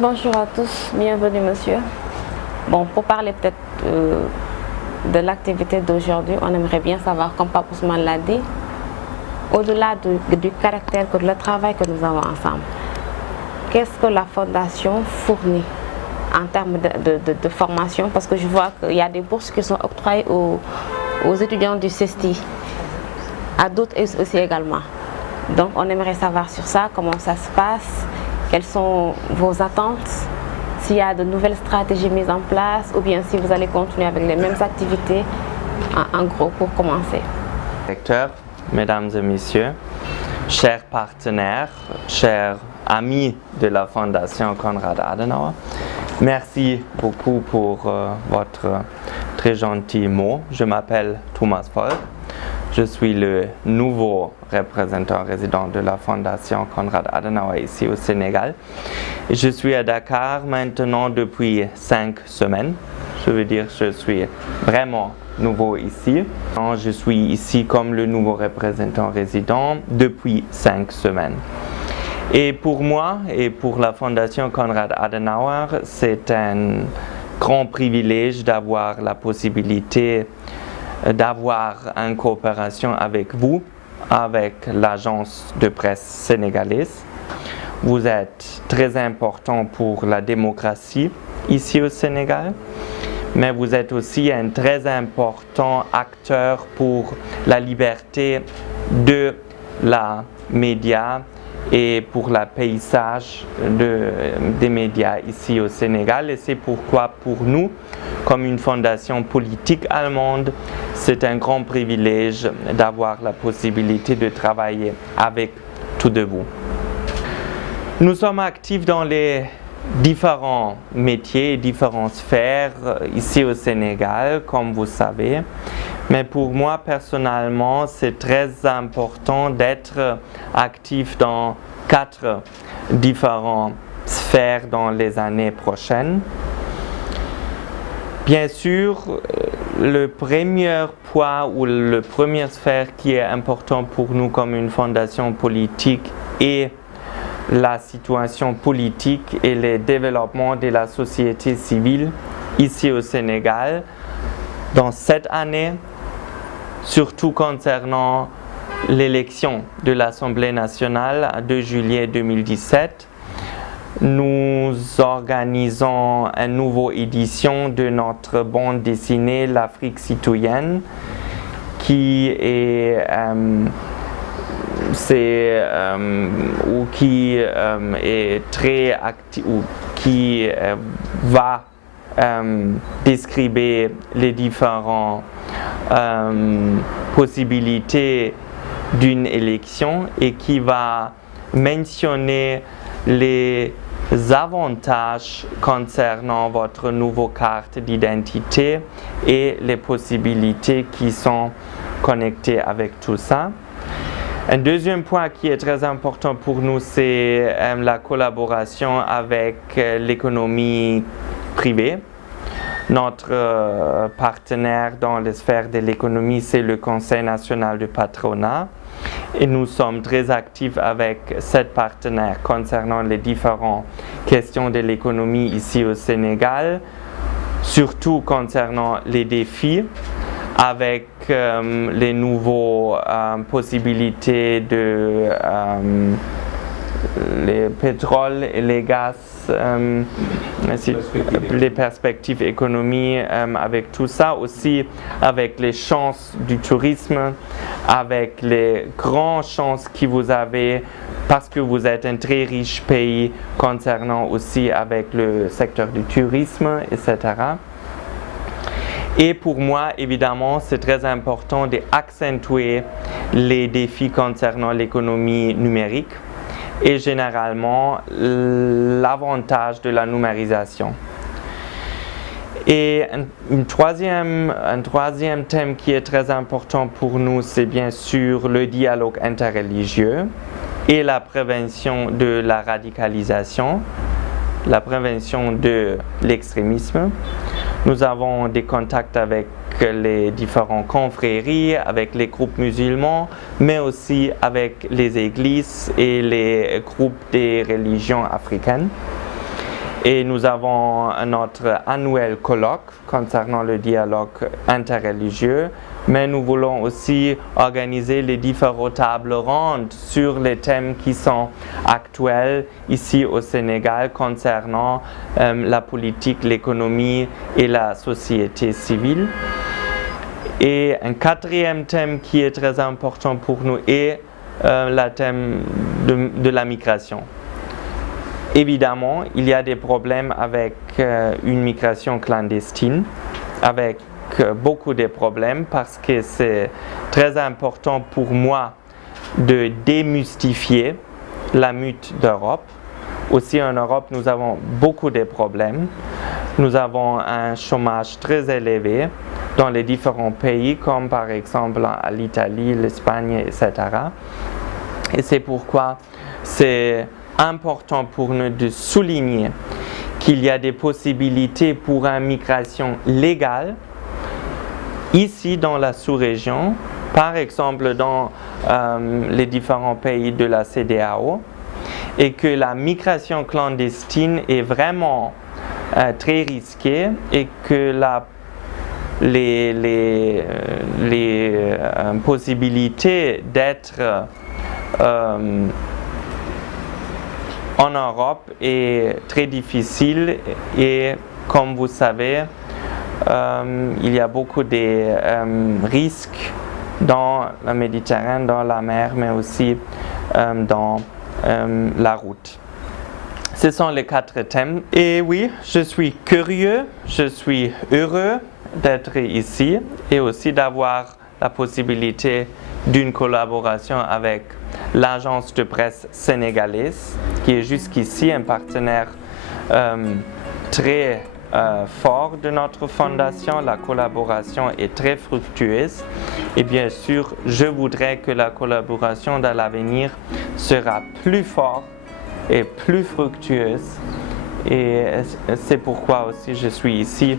Bonjour à tous, bienvenue monsieur. Bon, pour parler peut-être de l'activité d'aujourd'hui, on aimerait bien savoir, comme Pape Ousmane l'a dit, au-delà du caractère, que le travail que nous avons ensemble, qu'est-ce que la Fondation fournit en termes de formation? Parce que je vois qu'il y a des bourses qui sont octroyées aux étudiants du CESTI, à d'autres aussi également. Donc on aimerait savoir sur ça, comment ça se passe, quelles sont vos attentes, s'il y a de nouvelles stratégies mises en place ou bien si vous allez continuer avec les mêmes activités, en gros, pour commencer. Directeur, mesdames et messieurs, chers partenaires, chers amis de la Fondation Konrad Adenauer, merci beaucoup pour votre très gentil mot. Je m'appelle Thomas Volk. Je suis le nouveau représentant résident de la Fondation Konrad Adenauer ici au Sénégal. Et je suis à Dakar maintenant depuis 5 semaines. Je veux dire, je suis vraiment nouveau ici. Je suis ici comme le nouveau représentant résident depuis 5 semaines. Et pour moi et pour la Fondation Konrad Adenauer, c'est un grand privilège d'avoir la possibilité d'avoir une coopération avec vous, avec l'agence de presse sénégalaise. Vous êtes très important pour la démocratie ici au Sénégal, mais vous êtes aussi un très important acteur pour la liberté de la média et pour le paysage des médias ici au Sénégal. Et c'est pourquoi pour nous, comme une fondation politique allemande, c'est un grand privilège d'avoir la possibilité de travailler avec tous de vous. Nous sommes actifs dans les différents métiers et différentes sphères ici au Sénégal, comme vous savez. Mais pour moi, personnellement, c'est très important d'être actif dans 4 différentes sphères dans les années prochaines. Bien sûr, le premier point ou la première sphère qui est important pour nous comme une fondation politique est la situation politique et le développement de la société civile ici au Sénégal. Dans cette année, surtout concernant l'élection de l'Assemblée nationale le 2 juillet 2017, nous organisons une nouvelle édition de notre bande dessinée L'Afrique citoyenne, qui est très actif, ou qui va décrire les différentes possibilités d'une élection et qui va mentionner les avantages concernant votre nouvelle carte d'identité et les possibilités qui sont connectées avec tout ça. Un deuxième point qui est très important pour nous, c'est la collaboration avec l'économie privée. Notre partenaire dans les sphères de l'économie, c'est le Conseil national du patronat. Et nous sommes très actifs avec cette partenaire concernant les différentes questions de l'économie ici au Sénégal, surtout concernant les défis avec les nouvelles possibilités de les pétroles et les gaz, les perspectives économiques, avec tout ça, aussi avec les chances du tourisme, avec les grandes chances que vous avez parce que vous êtes un très riche pays concernant aussi avec le secteur du tourisme, etc. Et pour moi, évidemment, c'est très important d'accentuer les défis concernant l'économie numérique et généralement l'avantage de la numérisation. Et un troisième thème qui est très important pour nous, c'est bien sûr le dialogue interreligieux et la prévention de la radicalisation, la prévention de l'extrémisme. Nous avons des contacts avec les différentes confréries, avec les groupes musulmans, mais aussi avec les églises et les groupes des religions africaines. Et nous avons notre annuel colloque concernant le dialogue interreligieux, mais nous voulons aussi organiser les différentes tables rondes sur les thèmes qui sont actuels ici au Sénégal concernant la politique, l'économie et la société civile. Et un quatrième thème qui est très important pour nous est le thème de la migration. Évidemment, il y a des problèmes avec une migration clandestine, avec beaucoup de problèmes parce que c'est très important pour moi de démystifier la mythe d'Europe. Aussi en Europe, nous avons beaucoup de problèmes. Nous avons un chômage très élevé dans les différents pays, comme par exemple l'Italie, l'Espagne, etc. Et c'est pourquoi c'est important pour nous de souligner qu'il y a des possibilités pour une migration légale ici dans la sous-région, par exemple dans les différents pays de la CEDEAO, et que la migration clandestine est vraiment très risquée et que les possibilités d'être en Europe est très difficile et comme vous savez, il y a beaucoup de risques dans la Méditerranée, dans la mer, mais aussi dans la route. Ce sont les 4 thèmes. Et oui, je suis curieux, je suis heureux d'être ici et aussi d'avoir la possibilité d'une collaboration avec l'agence de presse sénégalaise, qui est jusqu'ici un partenaire très fort de notre fondation. La collaboration est très fructueuse et bien sûr, je voudrais que la collaboration dans l'avenir sera plus forte et plus fructueuse et c'est pourquoi aussi je suis ici.